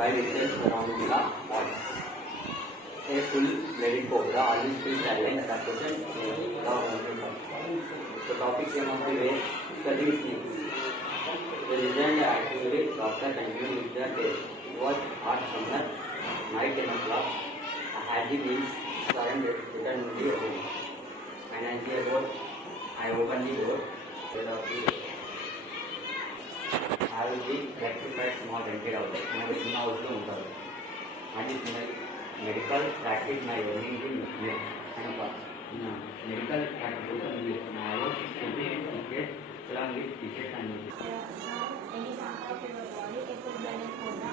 while itself surrounding the ball. A full-blooded cobra always feels silent at the present the The topic came of the way studying snakes. The legend actually doctor continued with the tale. It was hot summer night 10 o'clock. I had the wheels surrounded returned to the room. And as the door, I opened the door. I will be rectified small rented out. I will now also ఉంటారు. అది medical practice నా ఎవరిని medical practice I was taking ticket along with ticket and any part of your body, a full blooded cobra,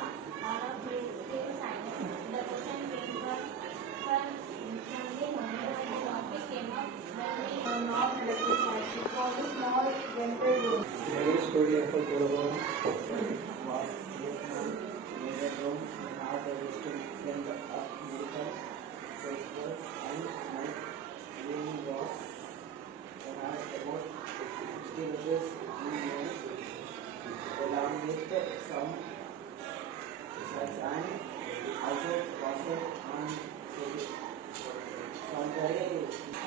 all of you feel silent. The question came from the moment the topic came up when we were not rectified. It was a small rented room. The story of a cobra was made at home and not a distant friend of medical experts and my name was about 60 meters in length, along with some such and also washer on contrary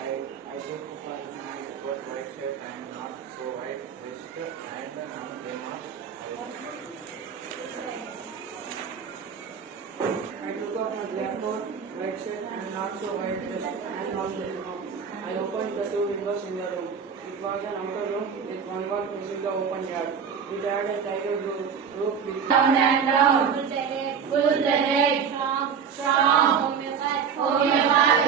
I took for example white shirt and not so white vest and on remark I took off my black coat, white shirt and not so white vest and on remark I opened the two windows in the room. It was an outer room with one wall facing the open yard. It had a tiled roof with Round and round, full-blooded, strong, homeopath,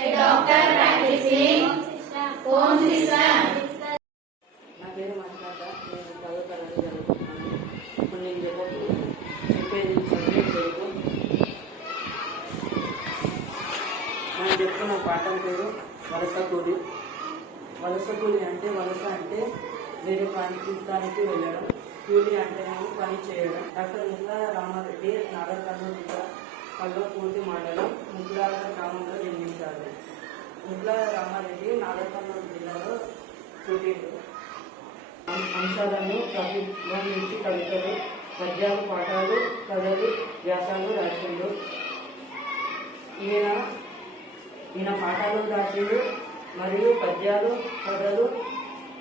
a doctor practicing, home system. నా పేరు మాట్లాడతా నేను 10వ తరగతి చదువుతున్నాను. ఇప్పుడు నేను చెప్పేది సబ్జెక్ట్ తెలుగు. మనం చెప్తున్న పాఠం పేరు వలస కూలి. వలస కూలి అంటే వలస అంటే వేరే ప్రాంతానికి వెళ్ళడం, కూలి అంటే పని చేయడం. డాక్టర్ ముద్లా రామారెడ్డి నాగర్ కర్నూలు జిల్లా కల్వకుర్తి మండలం ముద్లాల గ్రామంలో జన్మించారు. ముద్లా రామారెడ్డి నాగర్ కర్నూలు జిల్లాలో పుట్టిండు. అంశాలను ప్రతిబింబించి కవితలు, పద్యాలు, పాఠాలు, కథలు, వ్యాసాలు రాసిండు. ఈయన పాఠాలు రాసిండు మరియు పద్యాలు, కథలు,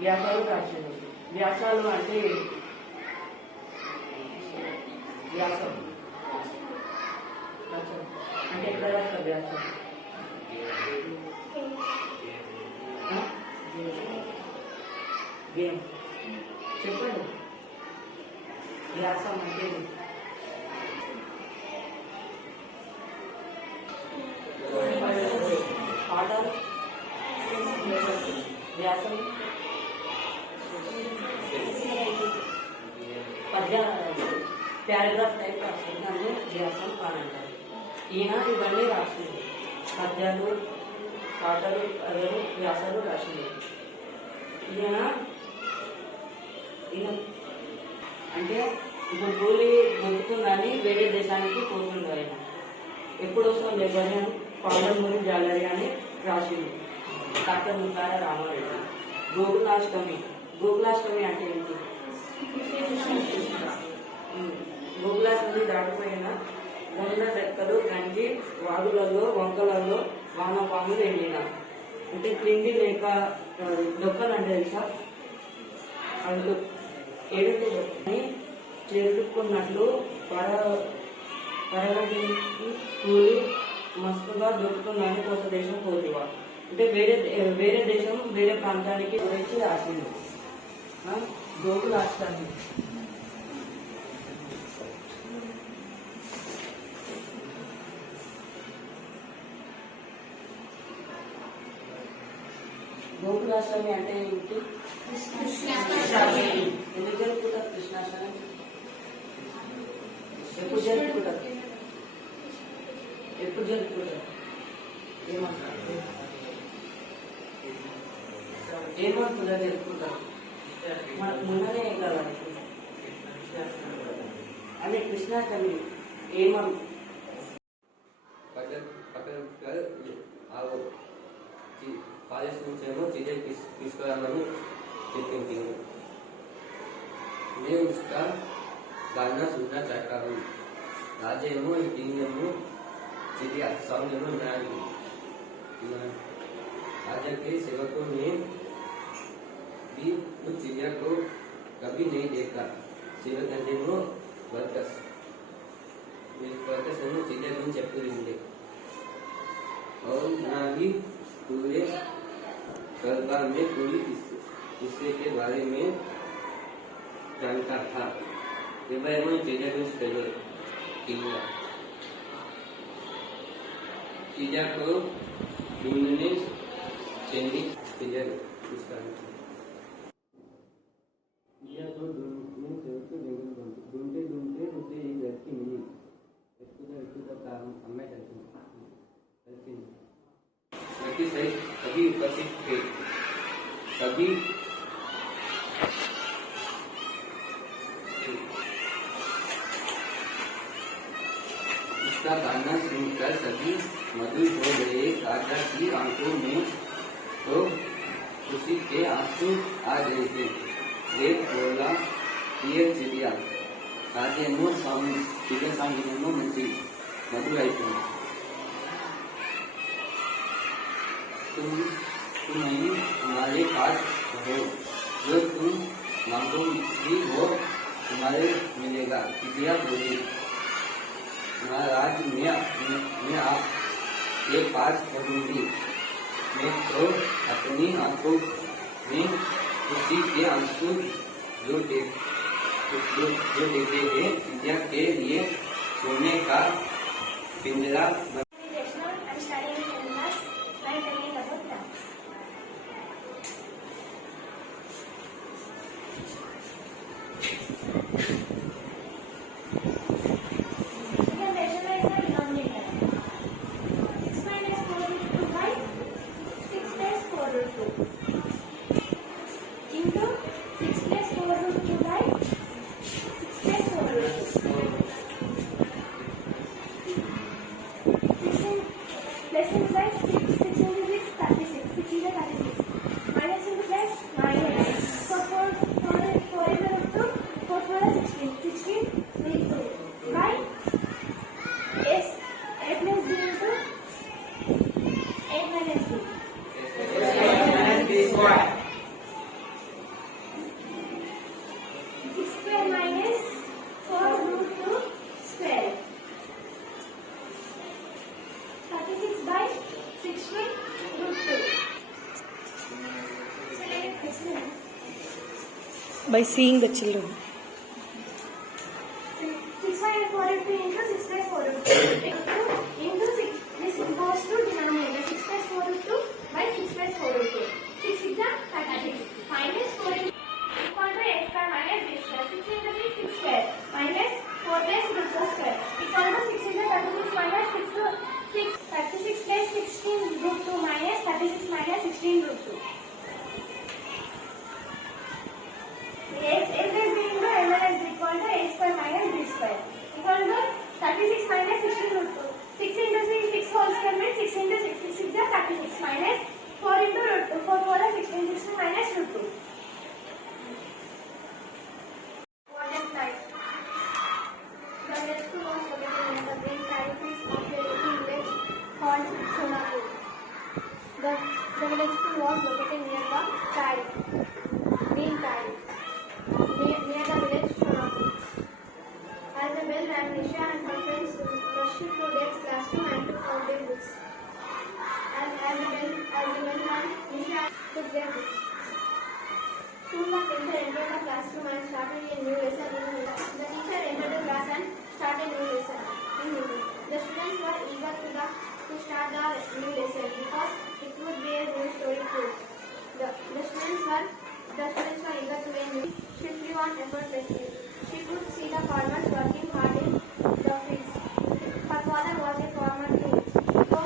వ్యాసాలు రాసిండు. వ్యాసాలు అంటే వ్యాసం అంటే ఎక్కడ రాస్తారు వ్యాసం? గేమ్ చెప్పండి. వ్యాసం అంటే పాఠాలు, వ్యాసం, పద్యాలు, పారాగ్రాఫ్ టైప్ రాస్తుంది అంటే వ్యాసం అని అంటారు. ఈయన ఇవన్నీ రాసింది. పద్యాలు, పాటలు, కథలు, వ్యాసాలు రాసింది. ఈయన అంటే ఇప్పుడు కూలి దొరుకుతుందని వేరే దేశానికి పోతుంది. ఆయన ఎప్పుడు వస్తుంది భజన పాలమూరి జాలరి అని రాసింది. డాక్టర్ ముద్దాల రామారెడ్డి. గోకులాష్టమి అంటే ఏంటి? గోకులాష్టమి దాటిపోయిన మొన్న రెక్కలు గంజి వాగులలో, వంకలలో వానపాములు ఎండిన అంటే తిండి లేక దొక్కలు అంటే తెలుసా? అంటూ ఏడుపు చేరుకున్నట్లు పరగడికి కూలి మస్తుగా దొరుకుతుందని కొత్త దేశం పోతివా అంటే వేరే దేశం వేరే ప్రాంతానికి గురించి రాసింది. గోకులాష్టమి గోకులాష్టమి అంటే ఏంటి? ఎందుకు జరుపుకుంటారు కృష్ణాష్టమి? ఎప్పుడు జరుపుకుంటారు? ఏమంటారు జరుపుకుంటారు? మనకు మొన్ననే కదా అదే కృష్ణాష్టమి ఏమను కాలేజ్ నుంచి ఏమో చీజలు తీసుకురామని చెప్పింది. మేము गाना सुनना चाहता हूँ। राजेमो टीमेमो चिड़िया सौंदर्य नारी राजा के सेवकों ने भी उस चिड़िया को कभी नहीं देखा। सेवक वर्कस चिड़िया गुण చెప్తుంది और ना ही पूरे दरबार में कोई इससे के बारे में जानता था। चिड़िया गुण चिड़िया को ढूंढने चेन्नई चिड़िया को ढूंढते ढूंढते उसे एक लड़की मिली। लड़की सहित सभी उपस्थित थे। सभी इसका गाना सुनकर सभी मधुर हो गए। राजा की आंखों में तो खुशी के आंसू आ गए थे। वे बोला, प्रिय चिड़िया राजेमो चिड़िया सांगिनो मंत्री मधुराई तुम नहीं हमारे पास हो, जो तुम मांगोगी वो तुम्हारे मिलेगा। चिड़िया बोली, महाराज मैं आपके पास पढ़ूंगी। मैं तो अपनी आंखों में खुशी के आंसू जो देखे हैं चिड़िया के लिए सोने का पिंजरा by seeing the children. 6 by 4 into 6 by 4 into 6. This goes to denominator. 6 by 4 into by 6 by 4 into 6 is the 36. Minus 4 into equal to x square minus b square. 6 into 6 6 square minus 4 plus root 2 square equal to 6 is the 36 minus 6 to 6. 36 plus 16 root 2 minus 36 minus 16 root 2. Equal to 36 minus 16 root 2. 6 into 6, 6 whole square means 6 into 6, 6 is the 36 minus 4 into root 2. 4 4 is 16, 16 minus root 2. What is life? The rescue was located in the main territories of the village called Sonapur. The village school was located near the child, main child, near the village Sonapur. As a well-ran Nisha and her friends rushed to their classroom and took out their books. As a well-ran Nisha took their books. Soon the teacher entered the classroom and started a new lesson in Hindi. The teacher entered the class and started a new lesson in Hindi. The students were eager to start the new lesson because it would be a new story too. The students were eager to learn swiftly and effortlessly. She could see the farmers working hard in the fields. Her father was a farmer too. So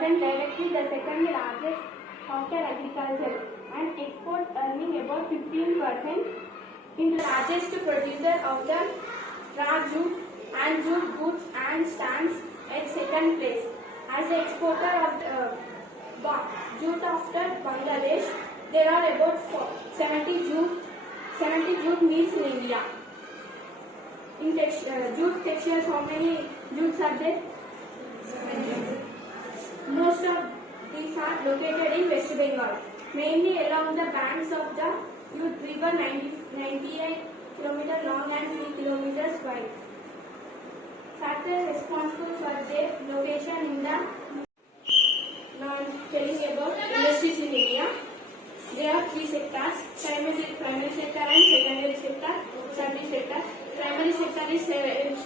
directly the second largest after agriculture, and export earning about 15%. In the largest producer of the raw jute and jute goods and stands at second place. As the exporter of jute after Bangladesh, there are about 70 jute mills in India. In jute textiles, how many jutes are there? Most of these are located in West Bengal, mainly along the banks of the Jute River, 98 km long and 3 km wide. Factors responsible for their location in the now telling about industries in India. There are three sectors: primary sector and secondary sector, service sector. Primary sector is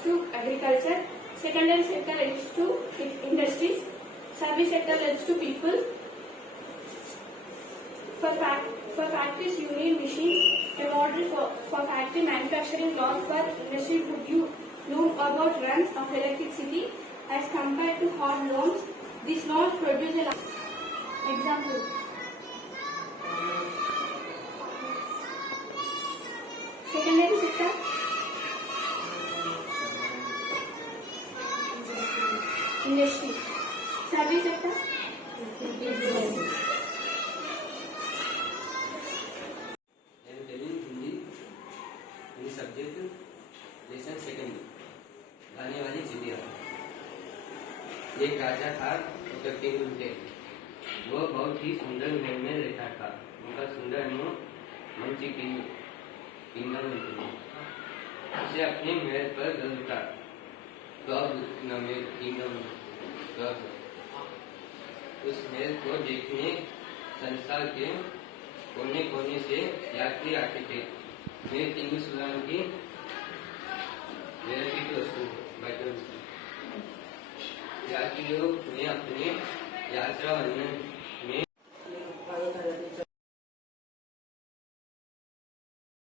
to agriculture. Secondary sector is to industries. Service sector relates to people. For factories, you need machines. A model for factory manufacturing cloth for industry would you know about runs of electricity as compared to hot looms. These looms produce a example. Secondary sector. Industry. Service sector. I am telling Hindi in subject lesson second गाने वाली चिड़िया। एक राजा था उसका तीन उल्टे। वो बहुत ही सुंदर महल में रहता था। उनका सुंदर मुंह मंची किंगडम में उसे अपने महल पर गर्व था। किंगडम उस महल को देखने संसार के कोने कोने से यात्री आते थे। मेरे तीन सुलान की यात्री लोग अपने यात्रा वर्णन